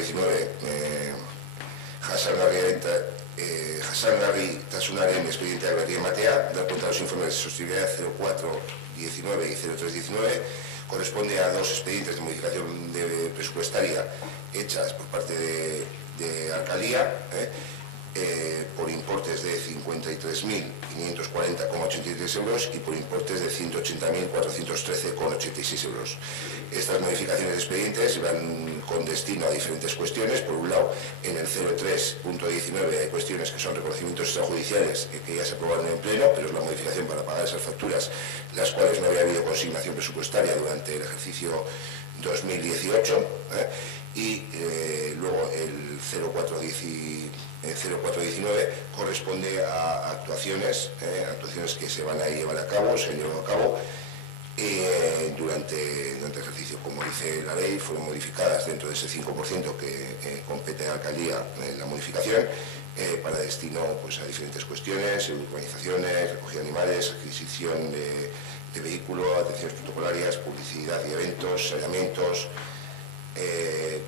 019 Jasangarri Tasunaren expedienteak berri ematea, dar cuenta de los informes de sostenibilidad 0419 y 0319, corresponde a dos expedientes de modificación presupuestaria hechas por parte de Alcaldía, por importes de 53.540,83 euros y por importes de 180.413,86 euros. Estas modificaciones de expedientes van con destino a diferentes cuestiones. Por un lado, en el 03.19 hay cuestiones que son reconocimientos extrajudiciales que ya se aprobaron en pleno, pero es la modificación para pagar esas facturas, las cuales no había habido consignación presupuestaria durante el ejercicio 2018, y luego el 0419 corresponde a actuaciones que se van a llevar a cabo, se han llevado a cabo durante el ejercicio. Como dice la ley, fueron modificadas dentro de ese 5% que compete a la Alcaldía la modificación, para destino pues, a diferentes cuestiones: urbanizaciones, recogida de animales, adquisición de vehículo, atenciones protocolarias, publicidad y eventos, saneamientos,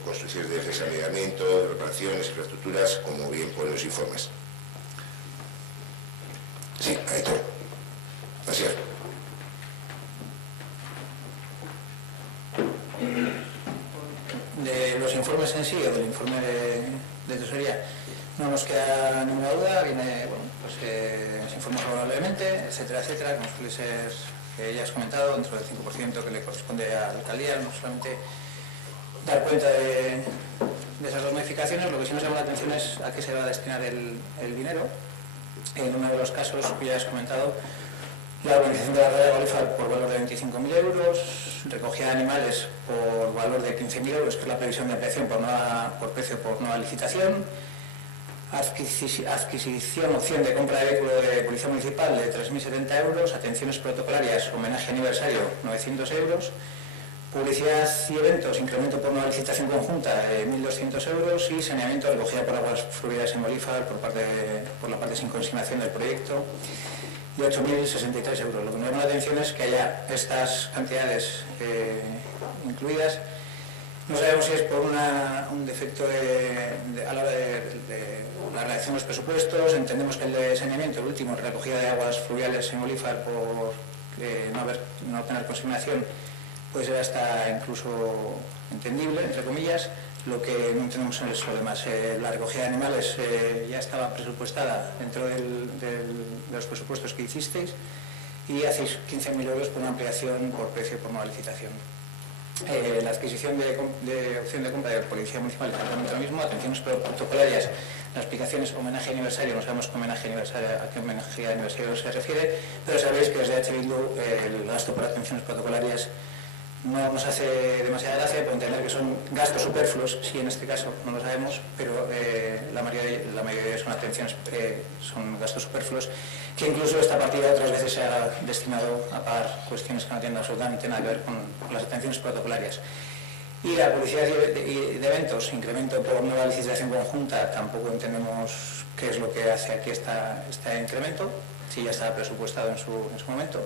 construcciones de defensa del medio ambiente, reparaciones, infraestructuras, como bien ponen los informes. Sí, ahí todo. Así es. De los informes en sí, o del informe de tesorería, no nos queda ninguna duda. Viene, bueno, pues se informa favorablemente, etcétera, etcétera, como suele ser, que ya has comentado, dentro del 5% que le corresponde a la Alcaldía. No solamente dar cuenta de esas dos modificaciones, lo que sí nos llama la atención es a qué se va a destinar el dinero. En uno de los casos que ya has comentado, la organización de la raya de Bolívar por valor de 25.000 euros, recogida de animales por valor de 15.000 euros, que es la previsión de ampliación por precio por nueva licitación, adquisición, opción de compra de vehículo de policía municipal de 3.070 euros, atenciones protocolarias, homenaje aniversario 900 euros, publicidad y eventos, incremento por nueva licitación conjunta de 1.200 euros y saneamiento recogida por aguas fluviales en Bolívar por la parte sin consignación del proyecto de 8.063 euros. Lo que me llama la atención es que haya estas cantidades incluidas. No sabemos si es por un defecto a la hora de la redacción de los presupuestos. Entendemos que el de saneamiento, el último, recogida de aguas fluviales en Bolívar por no tener consignación, puede ser hasta incluso entendible, entre comillas. Lo que no entendemos son eso. Además, la recogida de animales ya estaba presupuestada dentro de los presupuestos que hicisteis, y hacéis 15.000 euros por una ampliación por precio por nueva licitación. La adquisición de opción de compra de policía municipal, exactamente lo mismo. Atenciones protocolarias, las explicaciones homenaje aniversario, no sabemos a qué homenaje aniversario se refiere, pero sabéis que desde H. Bildu el gasto por atenciones protocolarias no nos hace demasiada gracia, por entender que son gastos superfluos. Sí, en este caso no lo sabemos, pero la mayoría de son atenciones, son gastos superfluos, que incluso esta partida otras veces se ha destinado a pagar cuestiones que no tienen absolutamente nada que ver con las atenciones protocolarias. Y la publicidad de eventos, incremento por nueva licitación conjunta, tampoco entendemos qué es lo que hace aquí este incremento, si ya estaba presupuestado en su momento.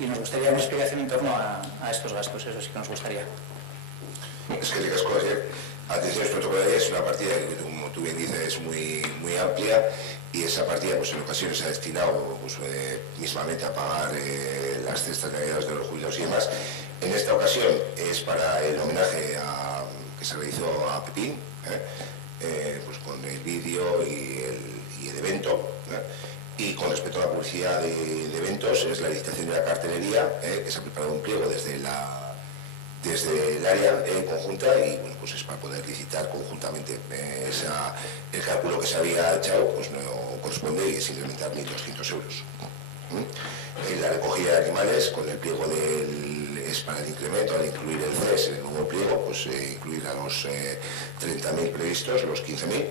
Y nos gustaría una explicación en torno a estos gastos, eso sí que nos gustaría. Es que digas cosas, atenciones protocolarias es una partida que, como tú bien dices, es muy amplia, y esa partida pues en ocasiones se ha destinado pues, mismamente a pagar las cestas navideñas de los jubilados y demás. En esta ocasión es para el homenaje que se realizó a Pepín, pues con el vídeo y el evento. Y con respecto a la publicidad de eventos, es la licitación de la cartelería, que se ha preparado un pliego desde el área conjunta, y bueno, pues es para poder licitar conjuntamente. El cálculo que se había echado pues no corresponde, y es incrementar 1.200 euros. La recogida de animales, con el pliego es para el incremento, al incluir el CES en el nuevo pliego, pues incluir a los 30.000 previstos, los 15.000.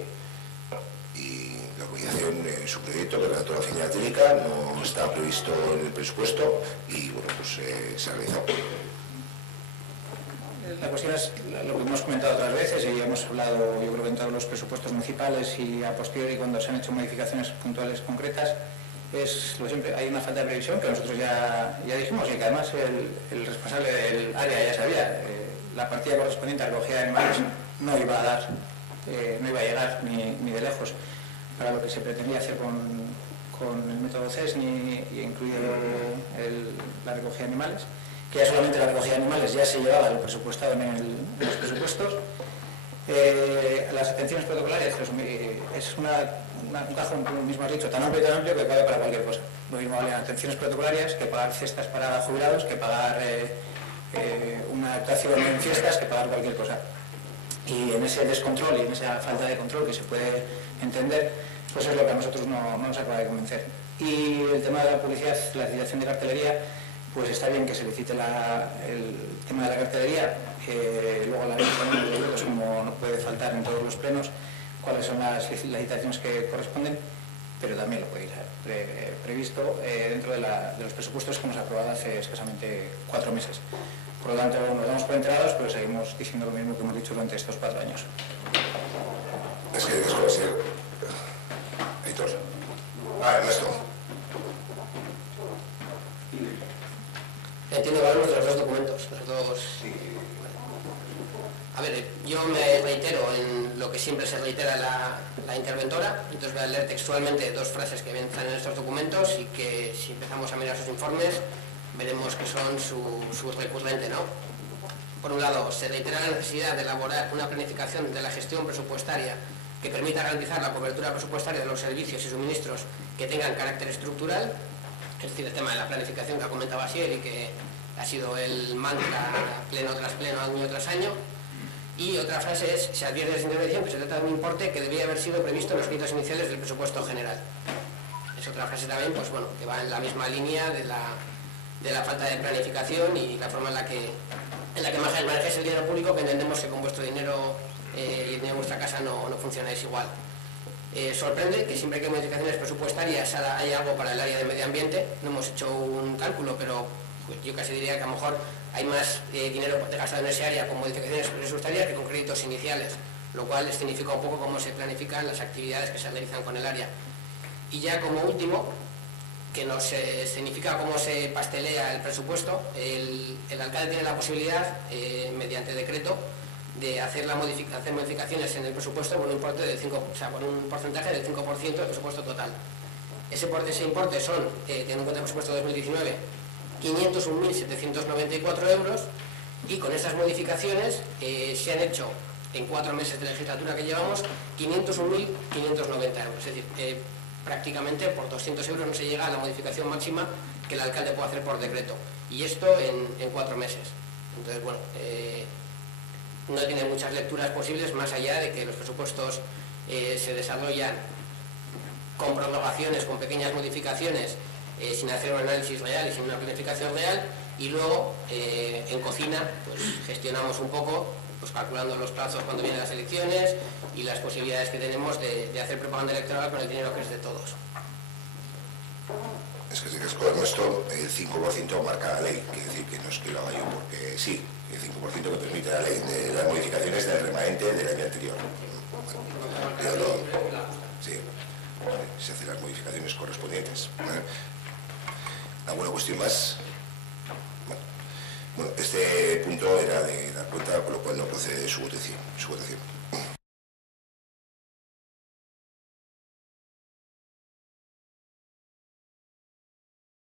La organización, su proyecto, que es la oficina técnica, no está previsto en el presupuesto, y bueno, pues se ha realizado. La cuestión es lo que hemos comentado otras veces, y hemos hablado, yo creo que en todos los presupuestos municipales y a posteriori cuando se han hecho modificaciones puntuales concretas, es lo siempre, hay una falta de previsión que nosotros ya dijimos, y que además el responsable del área ya sabía. La partida correspondiente a recogida de animales no iba a dar, no iba a llegar ni de lejos para lo que se pretendía hacer con el método CES, incluido la recogida de animales, que ya solamente la recogida de animales ya se llevaba lo presupuestado en los presupuestos. Las atenciones protocolarias es un cajón, como mismo has dicho, tan amplio que cabe para cualquier cosa. Lo mismo vale atenciones protocolarias que pagar cestas para jubilados, que pagar una actuación en fiestas, que pagar cualquier cosa. Y en ese descontrol y en esa falta de control que se puede entender, pues es lo que a nosotros no nos acaba de convencer. Y el tema de la publicidad, la licitación de cartelería, pues está bien que se licite el tema de la cartelería, luego la licitación, pues como no puede faltar en todos los plenos, cuáles son las licitaciones que corresponden, pero también lo puede ir previsto dentro de los presupuestos que hemos aprobado hace escasamente 4 meses. Por lo tanto, nos damos por enterados, pero seguimos diciendo lo mismo que hemos dicho durante estos 4 años. Es que eso va a ser... Editor. Ernesto. Entiendo que hablamos de los dos documentos, los dos... Sí. A ver, yo me reitero en lo que siempre se reitera la interventora, entonces voy a leer textualmente 2 frases que están en estos documentos y que si empezamos a mirar sus informes veremos que son su recurrente, ¿no? Por un lado, se reitera la necesidad de elaborar una planificación de la gestión presupuestaria que permita garantizar la cobertura presupuestaria de los servicios y suministros que tengan carácter estructural, es decir, el tema de la planificación que ha comentado Asier y que ha sido el mantra pleno tras pleno, año tras año. Y otra frase es, se advierte desde intervención que se trata de un importe que debía haber sido previsto en los créditos iniciales del presupuesto general. Es otra frase también, pues bueno, que va en la misma línea de la falta de planificación y la forma en la que manejáis el dinero público, que entendemos que con vuestro dinero y el dinero de vuestra casa no funcionáis igual. Sorprende que siempre que hay modificaciones presupuestarias hay algo para el área de medio ambiente. No hemos hecho un cálculo, pero pues, yo casi diría que a lo mejor hay más dinero gastado en ese área con modificaciones presupuestarias que con créditos iniciales, lo cual significa un poco cómo se planifican las actividades que se realizan con el área. Y ya como último, que nos significa cómo se pastelea el presupuesto, el alcalde tiene la posibilidad, mediante decreto, de hacer modificaciones en el presupuesto por un importe del 5%, o sea, por un porcentaje del 5% del presupuesto total. Ese importe son, teniendo en cuenta el presupuesto de 2019, 501.794 euros, y con estas modificaciones se han hecho en 4 meses de legislatura que llevamos 501.590 euros, es decir, prácticamente por 200 euros no se llega a la modificación máxima que el alcalde puede hacer por decreto, y esto en 4 meses. Entonces, bueno, no tiene muchas lecturas posibles más allá de que los presupuestos se desarrollan con prorrogaciones, con pequeñas modificaciones, sin hacer un análisis real y sin una planificación real, y luego en cocina pues gestionamos un poco, pues calculando los plazos cuando vienen las elecciones y las posibilidades que tenemos de hacer propaganda electoral con el dinero que es de todos. Es que si es con esto, el 5% marca la ley, quiere decir que no es que lo haga yo porque sí, el 5% que permite la ley de las modificaciones del remanente del año anterior. Sí, se hacen las modificaciones correspondientes. ¿Alguna cuestión más? Bueno, este punto era de dar cuenta, con lo cual no procede de su votación.